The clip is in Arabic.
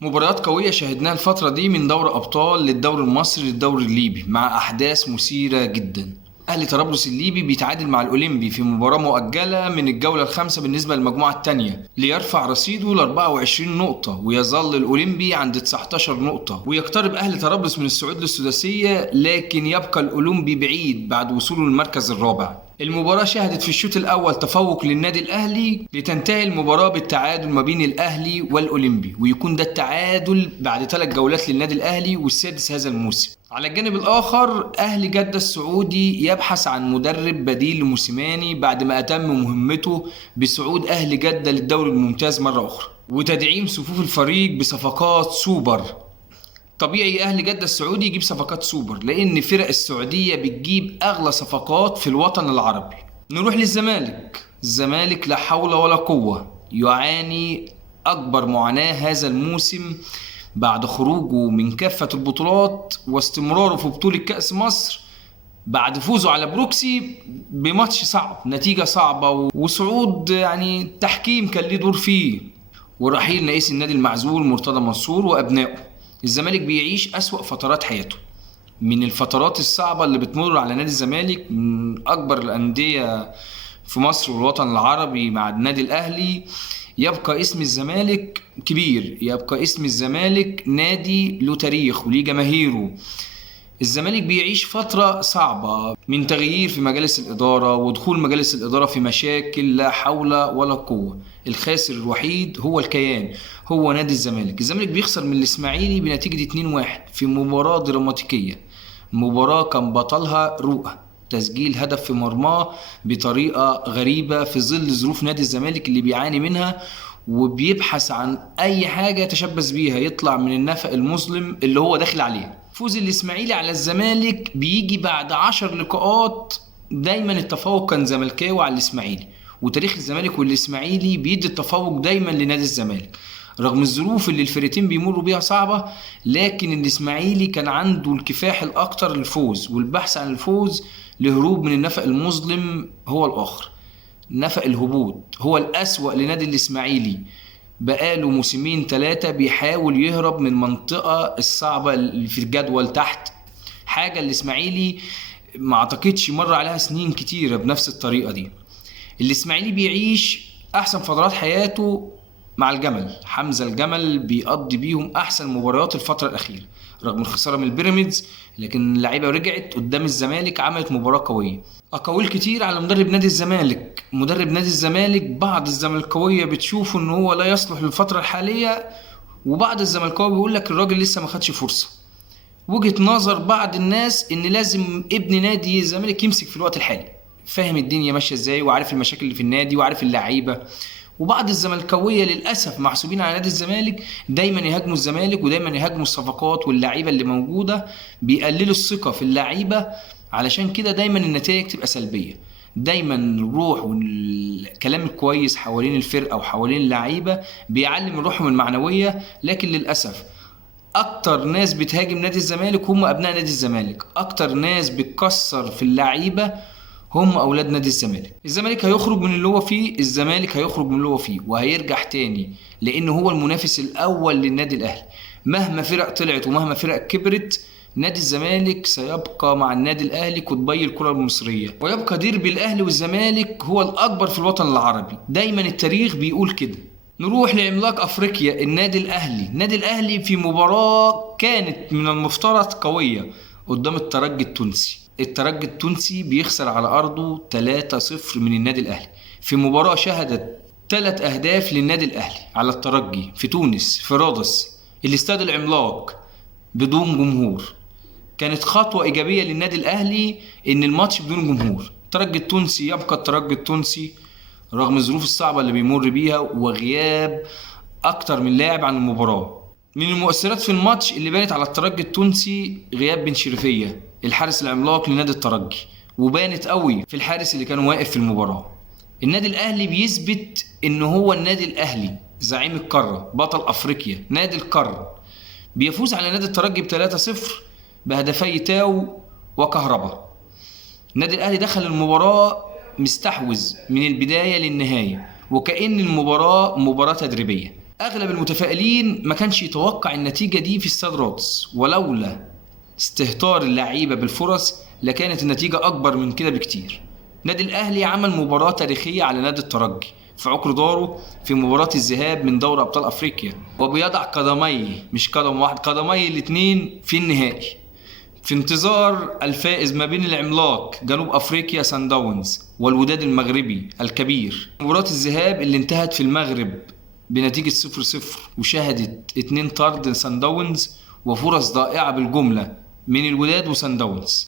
مباريات قوية شاهدناها الفترة دي من دوري أبطال للدوري المصري للدوري الليبي مع أحداث مثيرة جدا. أهلي طرابلس الليبي بيتعادل مع الأولمبي في مباراة مؤجلة من الجولة الخامسة بالنسبة للمجموعة التانية ليرفع رصيده ل 24 نقطة، ويظل الأولمبي عند 19 نقطة، ويقترب أهلي طرابلس من الصعود للسداسية، لكن يبقى الأولمبي بعيد بعد وصوله للمركز الرابع. المباراة شهدت في الشوط الأول تفوق للنادي الأهلي، لتنتهي المباراة بالتعادل ما بين الأهلي والأولمبي، ويكون ده التعادل بعد 3 جولات للنادي الأهلي والسادس هذا الموسم. على الجانب الآخر أهلي جدة السعودي يبحث عن مدرب بديل لموسيماني بعد ما أتم مهمته بصعود أهلي جدة للدوري الممتاز مرة أخرى، وتدعيم صفوف الفريق بصفقات سوبر. طبيعي أهل جدة السعودي يجيب صفقات سوبر، لأن فرق السعودية بتجيب أغلى صفقات في الوطن العربي. نروح للزمالك. الزمالك لا حول ولا قوة، يعاني أكبر معاناة هذا الموسم بعد خروجه من كافة البطولات واستمراره في بطولة كأس مصر بعد فوزه على بروكسي بماتش صعب، نتيجة صعبة، وصعود يعني التحكيم كان ليه دور فيه، ورحيل رئيس النادي المعزول مرتضى منصور وأبنائه. الزمالك بيعيش أسوأ فترات حياته، من الفترات الصعبة اللي بتمر على نادي الزمالك، من أكبر الأندية في مصر والوطن العربي مع النادي الأهلي. يبقى اسم الزمالك كبير، يبقى اسم الزمالك نادي له تاريخ وليه جماهيره. الزمالك بيعيش فترة صعبة من تغيير في مجالس الإدارة ودخول مجالس الإدارة في مشاكل لا حول ولا قوة. الخاسر الوحيد هو الكيان، هو نادي الزمالك. الزمالك بيخسر من الإسماعيلي بنتيجة 2-1 في مباراة دراماتيكية، مباراة كان بطلها رؤى، تسجيل هدف في مرماه بطريقة غريبة في ظل ظروف نادي الزمالك اللي بيعاني منها، وبيبحث عن أي حاجة يتشبث بيها يطلع من النفق المظلم اللي هو داخل عليه. فوز الإسماعيلي على الزمالك بيجي بعد 10 لقاءات، دايما التفوق كان زملكاوي على الإسماعيلي، وتاريخ الزمالك والإسماعيلي بيدي التفوق دايما لنادي الزمالك رغم الظروف اللي الفريقين بيمروا بيها صعبة. لكن الإسماعيلي كان عنده الكفاح الأكتر للفوز والبحث عن الفوز لهروب من النفق المظلم هو الآخر. نفق الهبوط هو الأسوأ لنادي الإسماعيلي، بقاله موسمين 3 بيحاول يهرب من المنطقة الصعبة اللي في الجدول تحت، حاجة الإسماعيلي ما اعتقدش مر عليها سنين كتيرة بنفس الطريقة دي. الإسماعيلي بيعيش أحسن فترات حياته مع الجمل، حمزة الجمل بيقضي بيهم أحسن مباريات الفترة الأخيرة رغم الخسارة من البيراميدز، لكن اللعيبة رجعت قدام الزمالك عملت مباراة قوية. أقاويل كتير على مدرب نادي الزمالك. مدرب نادي الزمالك بعض الزملكاوية بتشوف إن هو لا يصلح للفترة الحالية، وبعض الزملكاوية بيقول لك الراجل لسه ما خدش فرصة. وجهة نظر بعض الناس إن لازم ابن نادي الزمالك يمسك في الوقت الحالي، فاهم الدنيا ماشية إزاي وعارف المشاكل اللي في النادي وعارف اللعيبة. وبعض الزملكاويه للاسف محسوبين على نادي الزمالك دايما يهاجموا الزمالك ودايما يهاجموا الصفقات واللعيبه اللي موجوده، بيقللوا الثقه في اللعيبه، علشان كده دايما النتائج تبقى سلبيه. دايما الروح والكلام الكويس حوالين الفرقه وحوالين اللعيبه بيعلم روحهم المعنويه، لكن للاسف اكتر ناس بتهاجم نادي الزمالك هم ابناء نادي الزمالك، اكتر ناس بتكسر في اللعيبه هم اولاد نادي الزمالك. الزمالك هيخرج من اللي هو فيه، الزمالك هيخرج من اللي هو فيه وهيرجع تاني، لان هو المنافس الاول للنادي الاهلي. مهما فرق طلعت ومهما فرق كبرت، نادي الزمالك سيبقى مع النادي الاهلي قطبي الكره المصريه، ويبقى ديربي الاهلي والزمالك هو الاكبر في الوطن العربي، دايما التاريخ بيقول كده. نروح لعملاق افريقيا النادي الاهلي. النادي الاهلي في مباراه كانت من المفترض قويه قدام الترجي التونسي. الترجي التونسي بيخسر على أرضه 3-0 من النادي الأهلي في مباراة شهدت 3 أهداف للنادي الأهلي على الترجي في تونس في رادس، الاستاد العملاق بدون جمهور. كانت خطوة إيجابية للنادي الأهلي إن الماتش بدون جمهور. الترجي التونسي يبقى الترجي التونسي رغم الظروف الصعبة اللي بيمر بيها وغياب أكتر من لاعب عن المباراة. من المؤثرات في الماتش اللي بانت على الترجي التونسي غياب بن شريفية الحارس العملاق لنادي الترجي، وبانت قوي في الحارس اللي كان واقف في المباراة. النادي الأهلي بيثبت إن هو النادي الأهلي زعيم القارة، بطل أفريقيا، نادي القرن. بيفوز على نادي الترجي ب3-0 بهدفي تاو وكهربا. النادي الأهلي دخل المباراة مستحوذ من البداية للنهاية، وكأن المباراة مباراة تدريبية. اغلب المتفائلين ما كانش يتوقع النتيجة دي في استاد رادس، ولولا استهتار اللعيبة بالفرص لكانت النتيجة اكبر من كده بكتير. نادي الاهلي عمل مباراة تاريخية على نادي الترجي في عقر داره في مباراة الذهاب من دوري ابطال افريقيا، وبيضع قدميه، مش قدم واحد، قدميه الاتنين في النهائي، في انتظار الفائز ما بين العملاق جنوب افريقيا سان داونز والوداد المغربي الكبير. مباراة الذهاب اللي انتهت في المغرب بنتيجة 0-0 وشهدت 2 طرد سان داونز وفرص ضائعة بالجملة من الوداد وسان داونز.